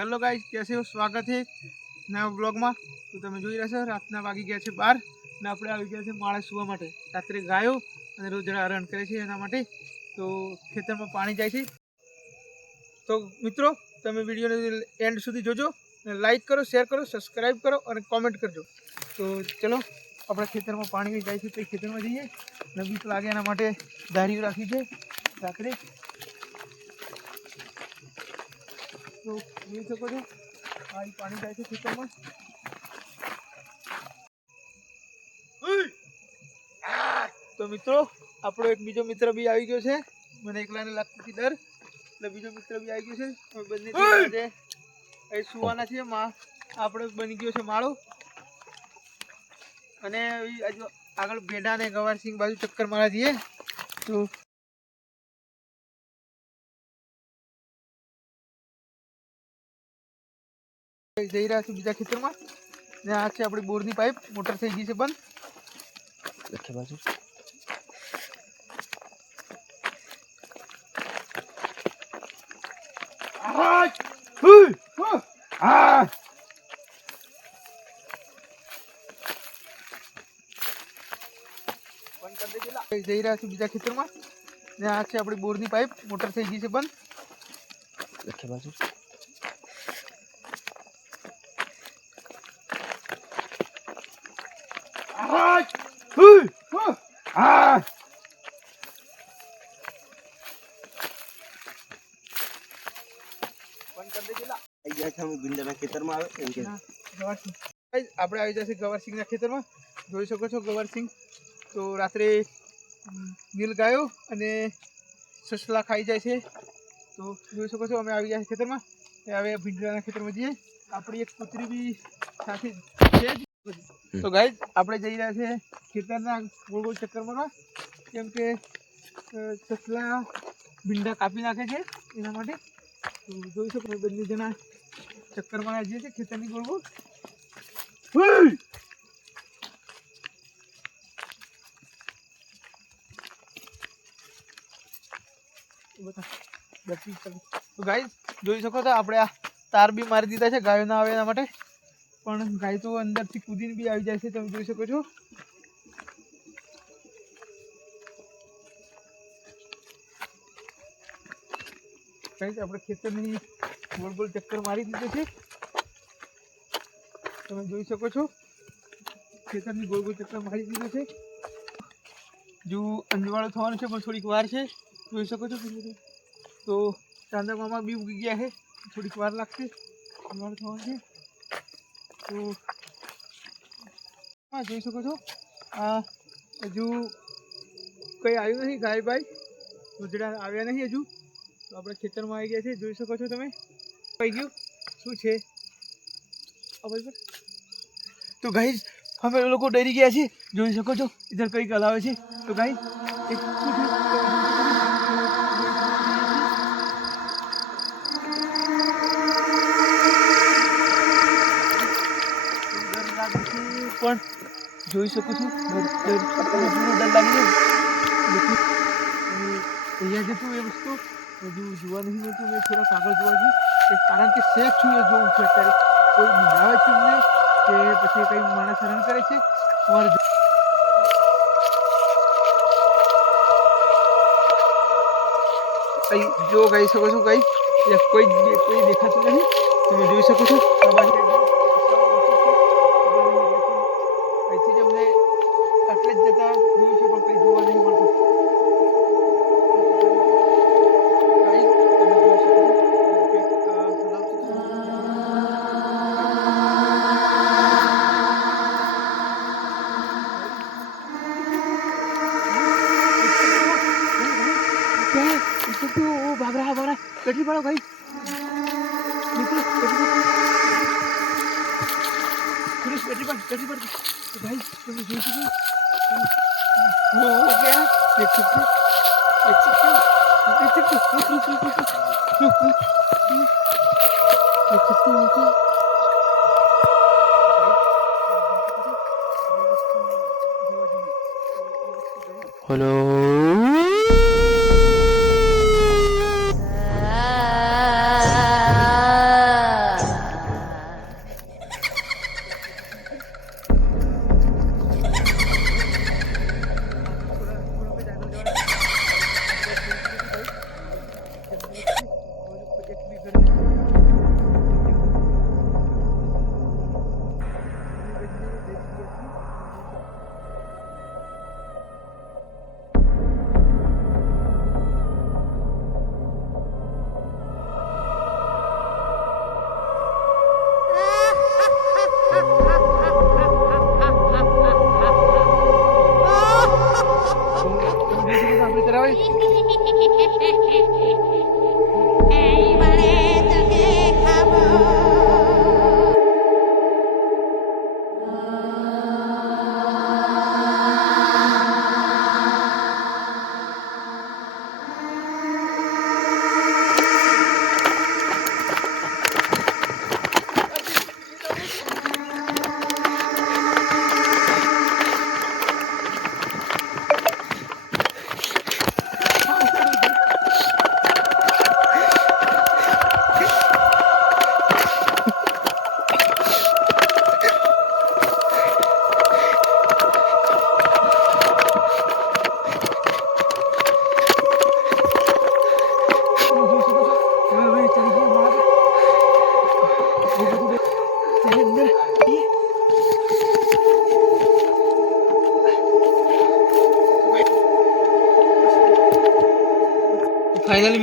Hello guys, कैसे हो? स्वागत है नया ब्लॉगમાં। તો તમે જોઈ રહ્યા છો રાતના વાગી ગયા છે 12 ને આપણે આવી ગયા છે માળા સુવા માટે। રાત્રે ગાયો અને રોજડા હરણ કરે છે એના માટે તો ખેતરમાં પાણી જાય છે। તો મિત્રો તમે વિડીયોને એન્ડ સુધી જોજો, લાઈક કરો, શેર કરો, સબસ્ક્રાઈબ કરો અને કોમેન્ટ કરજો। તો ચલો આપણે ખેતરમાં પાણી જાય છે તો ખેતરમાં જઈએ અને બીક લાગે એના માટે ધારીઓ રાખી છે રાત્રે। तो જોઈ શકો છો આ પાણી જાય છે ખેતરમાં। તો મિત્રો આપણો એક બીજો મિત્ર બી આવી ગયો છે। મને એકલાને લાગતી હતી ડર, એટલે બીજો મિત્ર બી આવી ગયો છે। બંને આજે અહીં સુવાના છે। આપણે બની ગયો છે માળો અને આગળ ભેડા ને ગવારસિંહ બાજુ ચક્કર મારવા જઈએ। તો જઈ રહ્યા છું બીજા ખેતરમાં ને આ છે આપણી બોરની પાઇપ, મોટર થઈ ગઈ છે બંધ। લખે બાજુ જઈ રહ્યા છું બીજા ખેતરમાં ને આ છે આપણી બોરની પાઇપ, મોટર થઈ ગઈ છે બંધ। લખે બાજુ આપણે આવી જશે ગવારસિંહના ખેતરમાં। જોઈ શકો છો ગવારસિંહ તો રાત્રે નીલ ગાયો અને સસલા ખાઈ જાય છે। તો જોઈ શકો છો અમે આવી ગયા ખેતરમાં। હવે ભીંડાના ખેતરમાં જઈએ। આપણી એક કૂતરી બી સાથે છે। તો ગાઈસ આપણે જઈ રહ્યા છે ખેતરના ગોળ ગોળ ચક્કર મારવા, કેમ કે સસલા ભીંડા કાપી નાખે છે એના માટે। તો જોઈ શકો બંને જણા ચક્કર મારવા જઈએ છીએ ખેતરની ગોળ ગોળ। તો ગાઈસ જોઈ શકો છો આપણે આ તાર બી મારી દીધા છે ગાયો ના આવે એના માટે, પણ ગાય તો અંદરથી કૂદીને બી આવી જાય છે। તમે જોઈ શકો છો ગાઈસ આપણે ખેતરની ગોળ ગોળ ચક્કર મારી દીધો છે। તમે જોઈ શકો છો ખેતરની ગોળ ગોળ ચક્કર મારી દીધો છે। જો અંજવાળો થવાનું છે પણ થોડીક વાર છે, જોઈ શકો છો। તો ચાંદા મામા બી ઉગી ગયા છે, થોડીક વાર લાગશે અંજવાળો થવાનું છે। તો હા જોઈ શકો છો આ હજુ કંઈ આવ્યું નથી, ગાય બાય રોજડા આવ્યા નહીં હજુ। તો આપણે ખેતરમાં આવી ગયા છે, જોઈ શકો છો તમે। આવી ગયું શું છે તો ગાઈસ અમે લોકો ડરી ગયા છીએ, જોઈ શકો છો ઇધર કંઈક હલાવે છે। તો ગાઈસ એક શું છે પણ જોઈ શકું છું ડર લાગી ગયો। અહીંયા જતું એ વસ્તુ હજુ જોવા નહીં મળતું। મેં થોડા કાગળ જોવા જઈએ કારણ કે સેફ છું એ જોવું છે અત્યારે, કોઈ બીજાવે છે અમને કે પછી કંઈ માણસ હરણ કરે છે તમારે જો ગાઈ શકો છો। ગાઈ કોઈ દેખાતું નહીં, તમે જોઈ શકો છો। આ બાજુ અહીંથી જ અમને એટલે જ જતા જોયું છે પણ કંઈ જોવા નહીં મળતું। भाग रहा बैटरी पड़ो भाई, बैटरी पर तो भाई तुम देख सकते हो क्या देख सकते हो। हेलो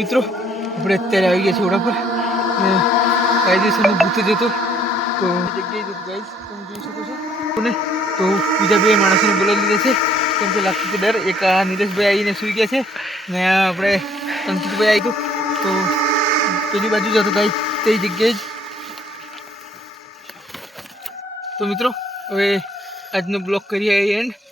મિત્રો આપણે અત્યારે આવી ગયા છીએ ઓડા પર કાયદેસરનું ભૂત જ હતું તો જગ્યાએ જતું ગાઈસ તમે જોઈ શકો છો ને તો બીજા બે માણસોને બોલાવી લીધા છે કેમ કે લાગતું કે ડર એક આ નિલેશભાઈ આવીને સૂઈ ગયા છે ને આપણે અંકિતભાઈ આવ્યું તો પેલી બાજુ જ હતું ગાઈસ તે જગ્યાએ જ તો મિત્રો હવે આજનો બ્લોગ કરીએ એન્ડ